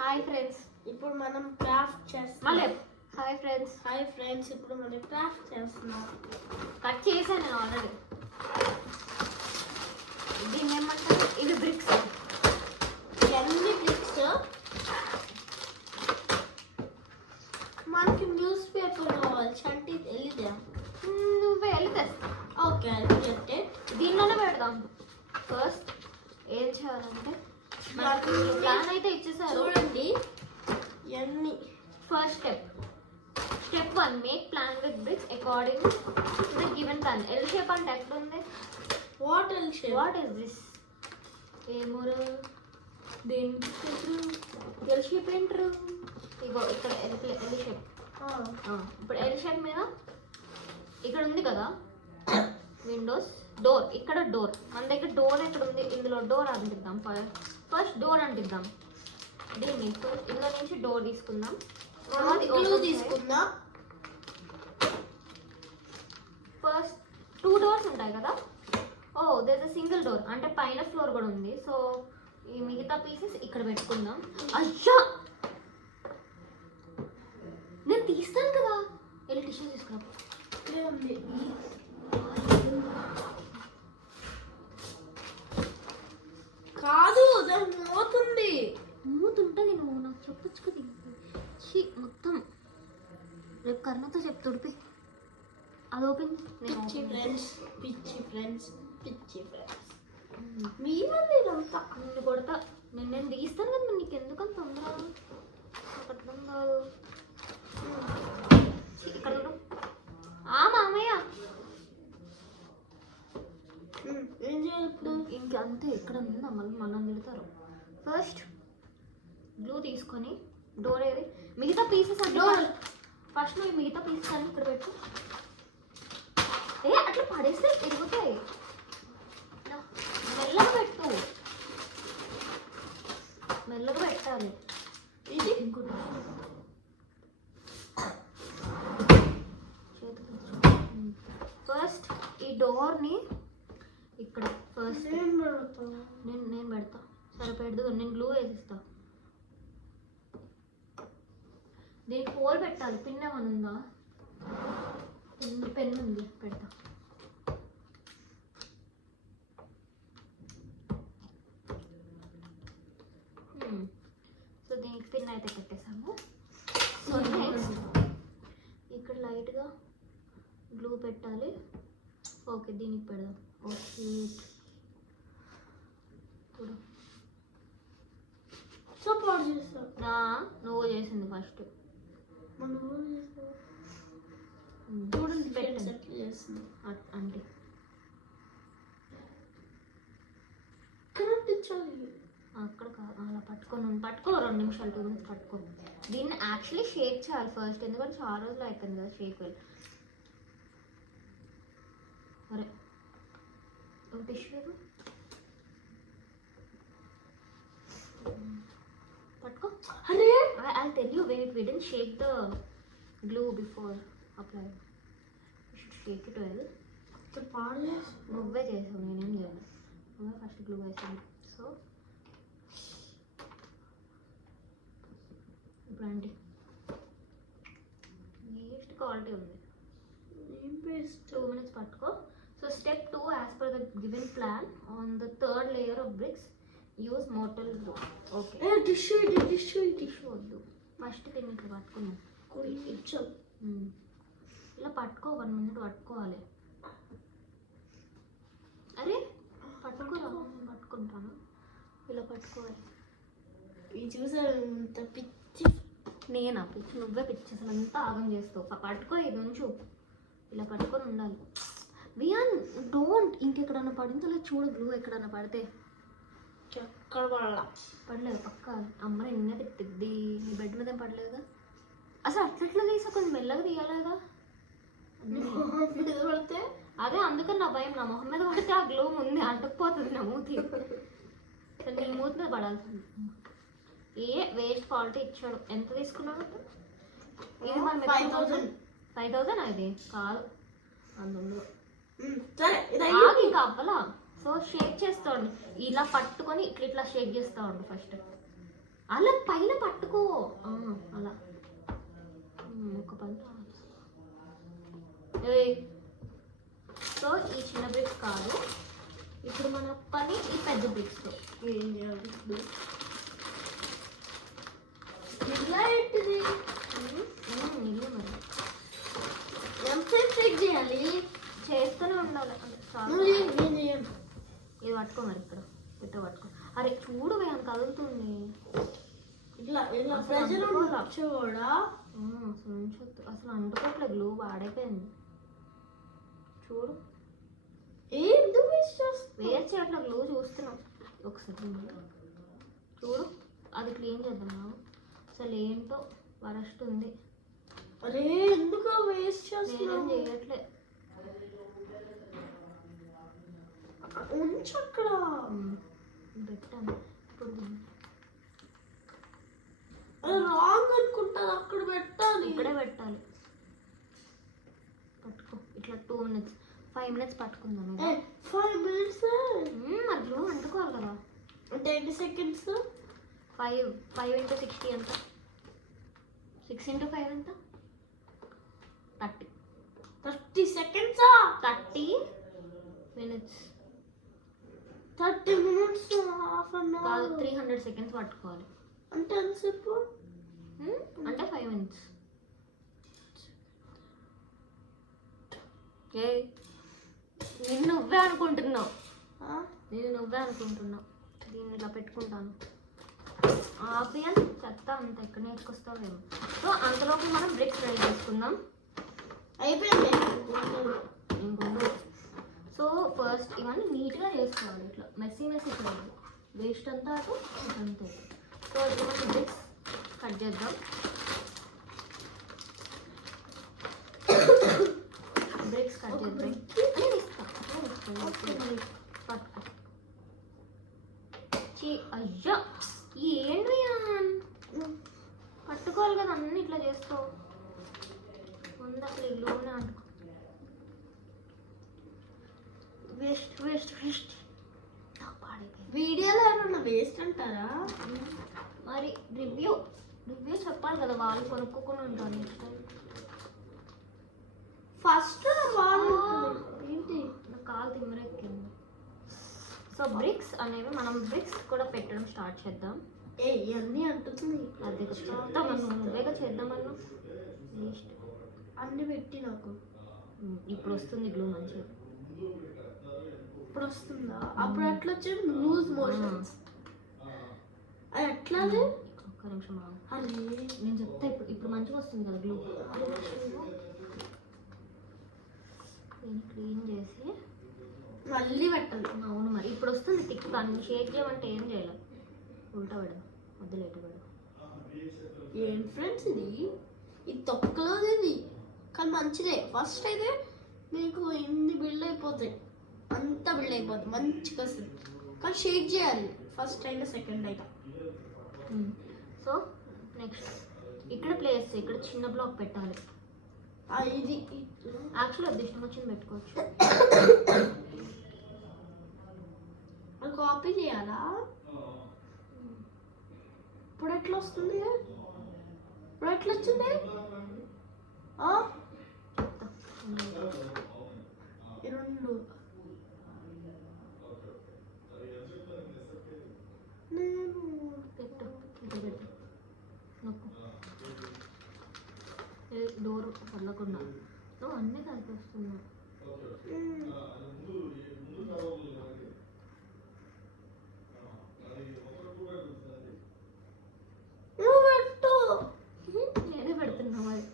Hi friends, ఇప్పుడు మనం craft చేస్తున్నాం. హాయ్ ఫ్రెండ్స్, ఇప్పుడు మనం క్రాఫ్ట్ చేస్తున్నాం. కట్ చేశాను నేను ఆల్రెడీ. దీన్ని ఏమంటారు? ఇవి బ్రిక్స్. ఎన్ని బ్రిక్స్? మనకి న్యూస్ పేపర్ కావాలి. చంటి వెళ్ళిదా? నువ్వే వెళ్ళి తెస్తా. ఓకే, దీనిలోనే పెడదాం. ఫస్ట్ ఏం చేయాలంటే ప్లాన్ అయితే ఇచ్చేసారు. చూడండి ఎన్ని. First step 1, make plan with bricks according to the given plan. L shape అంటే ఎట్లుంది? What L shape? What is this? ఏమోరు దేనికి ఎల్ షేప్ ఏంటరు? ఇగో ఇక్కడ ఎల్ షేప్. ఇప్పుడు ఎల్ షేప్ మీద ఇక్కడ ఉంది కదా విండోస్, డోర్. ఇక్కడ డోర్. మన దగ్గర డోర్ ఎక్కడ ఉంది? ఇందులో డోర్ అంటిద్దాం. ఫస్ట్ డోర్ అంటిద్దాం. దీన్ని ఇందులో నుంచి డోర్ తీసుకుందాం. తీసుకుందాం. ఫస్ట్ 2 డోర్స్ ఉంటాయి కదా. ఓ దేర్ ఇస్ సింగిల్ డోర్, అంటే పైన ఫ్లోర్ కూడా ఉంది. సో ఈ మిగతా పీసెస్ ఇక్కడ పెట్టుకుందాం. అయ్యా, నేను తీస్తాను కదా. వెళ్ళి టిష్యూ తీసుకురా. కాదు, దాని మూతుంది. మూతుంటుంది. నువ్వు నాకు చెప్పొచ్చు కదా. మొత్తం రేపు కర్ణతో చెప్తా. ఉడిపి అది ఓపెన్. పిచ్చి ఫ్రెండ్స్ మీ వల్ల ఇదంతా. నిన్ను కొడతా. నేను తీస్తాను కదా. నీకు ఎందుకంత తొందర? నాకు అర్థం కాదు. ఇక్కడ మామయ్య ఏం చేయాలి ఇప్పుడు? ఇంకంతే. ఇక్కడ ఉందా మళ్ళీ మనం తిడతారు. ఫస్ట్ గ్లూ తీసుకొని డోర్ ఏది మిగతా పీసెస్ అంటే ఫస్ట్ నువ్వు మిగతా పీసెస్ అన్ని ఇక్కడ పెట్టు. అట్లా పడేస్తే తిరుగుతాయి. మెల్లగా పెట్టు. మెల్లగా పెట్టాలి. ఇది ఇంకోటి ఫస్ట్ ఈ డోర్ని ఇక్కడ ఫస్ట్ నేను పెడతా. సరే పెడదు. నేను గ్లూ వేసిస్తా. దీనికి హోల్ పెట్టాలి. పిన్ ఏమైనా ఉందా? పెన్ ఉంది, పెడతా. సో దీనికి పిన్ అయితే పెట్టేసాము. సో నెక్స్ట్ ఇక్కడ లైట్గా గ్లూ పెట్టాలి. ఓకే, దీనికి పెడదాం. ఓకే, సపోర్ట్ చేస్తా. నువ్వు చేసింది ఫస్ట్. చూడండి అంటే కరెక్ట్ ఇచ్చాలి. అక్కడ అలా పట్టుకో 2 నిమిషాలు 2 మినిట్స్ పట్టుకో. దీన్ని యాక్చువల్లీ షేక్ చేయాలి ఫస్ట్, ఎందుకంటే చాలా రోజులు అవుతుంది కదా షేక్ వెళ్ళి. అరే టిష్యూ పట్టుకో. అరే I'll tell you, wait, we didn't shake the glue before applying. You should shake it well. నువ్వే చేసావు, నేనేం చేయాలి. నువ్వే ఫస్ట్ గ్లూ వేసాను. సో ఇప్పుడు అంటే వేస్ట్ క్వాలిటీ ఉంది. 2 minutes పట్టుకో. So step 2, as per the given plan, on the 3rd layer of bricks use mortar glue. Okay, tissue వద్దు. ఫస్ట్ దీన్ని ఇక్కడ పట్టుకున్నాం. ఇచ్చావు ఇలా పట్టుకో. 1 minute పట్టుకోవాలి. అరే పట్టుకోరా, పట్టుకుంటాను. ఇలా పట్టుకోవాలి. ఇది చూసారు పిచ్చి. నేనా పిచ్చి? నువ్వే పిచ్చి. అసలు అంతా ఆగం చేస్తావు. పట్టుకో. ఇది ఉంచు. ఇలా పట్టుకొని ఉండాలి. Wiaan don't. ఇంకెక్కడన్నా పడిందో చూడు. గ్లూ ఎక్కడన్నా పడితే. ఎక్కడ పడలేదు పక్క. అమ్మ నిన్నే తిట్టిద్ది. నీ బెడ్ మీద పడలేదుగా. అసలు అట్లట్లా తీసా, కొంచెం మెల్లగా తీయాలిగా. పడితే అదే అందుకని నా భయం. నా మొహం మీద పడితే ఆ గ్లూ ముందే అంటుకుపోతుంది నా మూతి. అసలు నీ మూతి మీద పడాల్సింది. వేస్ట్ క్వాలిటీ ఇచ్చాడు. ఎంత తీసుకున్నాడు? ఇది మనం 5,000 అది కాదు. అందులో ఇంకా అవ్వలా. సో షేక్ చేస్తూ ఉండు. ఇలా పట్టుకొని ఇట్లా షేక్ చేస్తూ ఉండు ఫస్ట్. అలా పైన పట్టుకో అలా ఒక పని సో ఈ చిన్న బ్రిక్స్ కాదు, ఇప్పుడు మన పని ఈ పెద్ద బ్రిక్స్తో ఏం చేయాలి ఇప్పుడు? ఇలా ఏంటిది? ఇల్లు మరి ఎంతసేపు చెక్ చేయాలి? చేస్తూనే ఉండాలి. నువ్వు చేయి, నేను చేయను. ఇది పట్టుకో మరి, ఇక్కడ పట్టుకో. అరే చూడు వేయని కదులుతుంది. ఇట్లా ఇలా అసలు ప్రెజర్ అనుకోవాలా? వచ్చి కూడా అసలు ఉంచొద్దు, అసలు అంటుకోవట్లేదు, గ్లూ వాడైపోయింది. చూడు ఎందుకు వేస్ట్ చేస్తావు? వేస్ట్ చేయట్లా, గ్లూ చూస్తున్నాం. ఒకసారి చూడు, అది క్లీన్ చేద్దాం. అసలు ఏంటో వరస్ట్ ఉంది. అరే ఎందుకు వేస్ట్ నేనేం చేస్తున్నావు? చేయట్లే. ఉంచు అక్కడ. పెట్టాను ఇప్పుడు. రాంగ్ అనుకుంటాను, అక్కడ పెట్టాలి. ఇక్కడే పెట్టాలి. పట్టుకో ఇట్లా 2 minutes 5 minutes పట్టుకుందాం. 5 minutes మరి గ్లూ అంటుకోవాలి కదా. 20 seconds 5 into 60 ఎంత? 6 into 5 ఎంత? 30. 30 seconds 30 minutes 30 minutes half an కాదు, అవర్ 300 seconds పట్టుకోవాలి. అంటే ఎంతసేపు? అంటే 5 minutes. ఏ నేను నువ్వే అనుకుంటున్నావు, దీన్ని ఇలా పెట్టుకుంటాను. ఆపియల్ చెత్త అంత ఎక్కడ నేర్చుకొస్తావేమో. సో అంతలోపు మనం బ్రిక్స్ రెడీ చేసుకుందాం. అయిపోయింది. ఇంకొండు. సో ఫస్ట్ ఇవన్నీ నీట్గా చేసుకోవాలి. ఇట్లా మెస్సీ ఇక్కడ వేస్ట్ అంతా అటు అంతే. సో ఇవన్నీ బ్రిక్స్ కట్ చేద్దాం. బ్రిక్స్ కట్ చేద్దాం. పట్టుకో. అయ్యా ఏంటి పట్టుకోవాలి కదా, అన్నీ ఇట్లా చేస్తావు. ముందు అసలు ఇల్లునే అంటుకో. వేస్ట్ వేస్ట్ వేస్ట్ పాడైపోయింది. వీడియోలో ఏమన్నా వేస్ట్ అంటారా? మరి రివ్యూ చెప్పాలి కదా, వాళ్ళు కొనుక్కోకుండా ఉంటారు. నెక్స్ట్ టైం ఫస్ట్ ఏంటి నా కాలు తిమ్మరెక్కింది. సో బ్రిక్స్ అనేవి మనం బ్రిక్స్ కూడా పెట్టడం స్టార్ట్ చేద్దాం. ఇవన్నీ అంటుంది. అదే చెప్తామన్నా, నువ్వేగా చేద్దామన్నా. వేస్ట్ అన్ని పెట్టి నాకు ఇప్పుడు వస్తుంది గ్లూ మంచిగా. ఇప్పుడు వస్తుందా? అప్పుడు ఎట్లా వచ్చేది? Loose motions. అది ఎట్లా? ఒక్క నిమిషం ఆగు. అది నేను చెప్తా. ఇప్పుడు మంచిగా వస్తుంది కదా గ్లూ. నేను క్లీన్ చేసి మళ్ళీ పెట్టాలి. అవును మరి ఇప్పుడు వస్తుంది టిక్. దాన్ని షేక్ చేయమంటే ఏం చేయాలి? ఉల్టా పెడదాం, వద్దులు ఎటు పెడదాం. ఏం ఫ్రెండ్స్ ఇది తొక్కలోది ఇది, కానీ మంచిదే. ఫస్ట్ అయితే మీకు ఇన్ని బిల్డ్ అయిపోతాయి, అంతా బిల్డ్ అయిపోతుంది, మంచిగా వస్తుంది. కానీ షేక్ చేయాలి ఫస్ట్ అయినా సెకండ్ అయినా. సో నెక్స్ట్ ఇక్కడ ప్లేస్, ఇక్కడ చిన్న బ్లాక్ పెట్టాలి. ఇది యాక్చువల్లీ అది ఇష్టం వచ్చింది పెట్టుకోవచ్చు. అది కాపీ చేయాలా? ఇప్పుడు ఎట్లా వస్తుంది? ఇప్పుడు ఎట్లా వచ్చింది? రెండు నేను పెట్టు, ఇటు పెట్టు, నొక్కు. డోర్ పడకుండా. నువ్వు అన్నీ కలిపి వస్తున్నావు. నువ్వు పెట్టు. నేనే పెడుతున్నా మరి.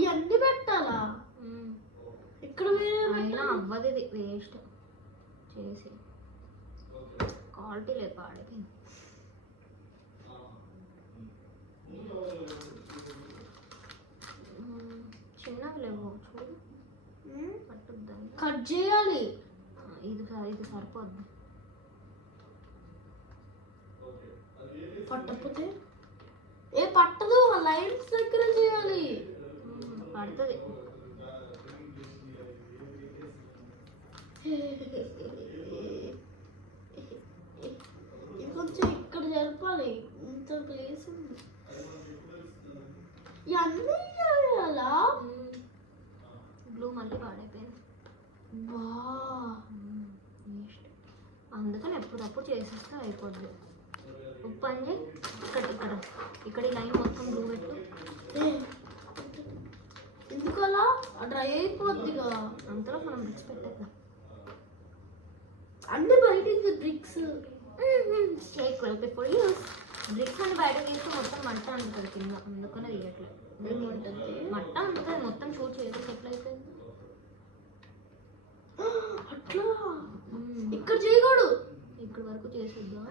ఇవన్నీ పెట్టాలా? ఇక్కడ అయినా అవ్వదు, ఇది వేస్ట్ చేసి. క్వాలిటీ లేదు, పాడైపోయింది. చిన్నవి లేవు చూడు, పట్టుద్దాం. కట్ చేయాలి. ఇది సరిపోద్ది. పట్టకపోతే పట్టదు, లైన్స్ దగ్గర చేయాలి. పడుతుంది. ఇంకొంచెం ఇక్కడ జరపాలి, ఇంత ప్లేస్ ఉంది. ఇవన్నీ చేయాలా? గ్లూ మళ్ళీ పాడైపోయింది. బా నెక్స్ట్ అందుకని ఎప్పుడప్పుడు చేసేస్తే అయిపోద్ది. ఉప్పు పని చేయి. ఇక్కడ ఇక్కడ ఇక్కడ ఈ లైన్ మొత్తం గ్లూ పెట్టు. ఎందుకలా డ్రై అయిపోద్దిగా. అంతలో మనం బ్రిక్స్ పెట్టేద్దాం. అన్ని బయట bricks shake before use. Bricks అని బయట తీస్తే మొత్తం మంట అంటుంది కింద, అందుకనే తీయట్లేదు. ఏముంటుంది మట్ట అంటుంది మొత్తం షూట్ చేసి ఎట్లయిపోయింది అట్లా. ఇక్కడ చేయకూడదు, ఇక్కడ వరకు చేసేద్దాం.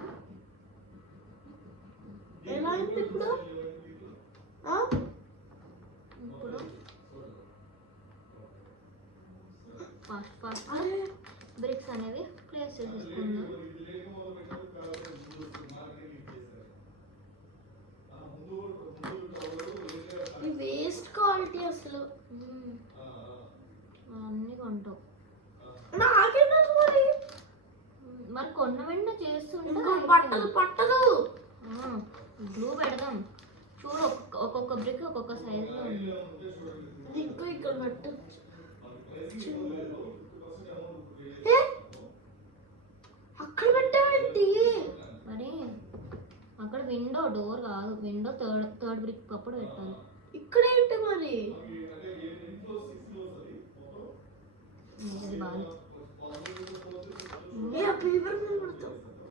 ఎలా అయింది ఇప్పుడు? ఇప్పుడు ఫాస్ట్ ఫాస్ట్ అరే బ్రిక్స్ అనేవి ప్లేస్ చేసేసుకుందాం. ఈ వేస్ట్ క్వాలిటీ అసలు. అన్నీ కొంటావు నాకేంటది మరి? మరి కొన్న వెంటనే చేస్తుంటే ఇంకో పట్టదు పట్టదు. గ్లూ పెడదాం. చూడు ఒక్కొక్క బ్రిక్ ఒక్కొక్క సైజులో ఉంది. ఇంకో ఇక్కడ పెట్టు. అక్కడ పెట్టావేంటి? మరి అక్కడ విండో డోర్ కాదు, విండో థర్డ్ బ్రిక్ అప్పుడు పెట్టాలి. ఇక్కడ ఏంటి మరి? ఇది బాగా ఏ పేపర్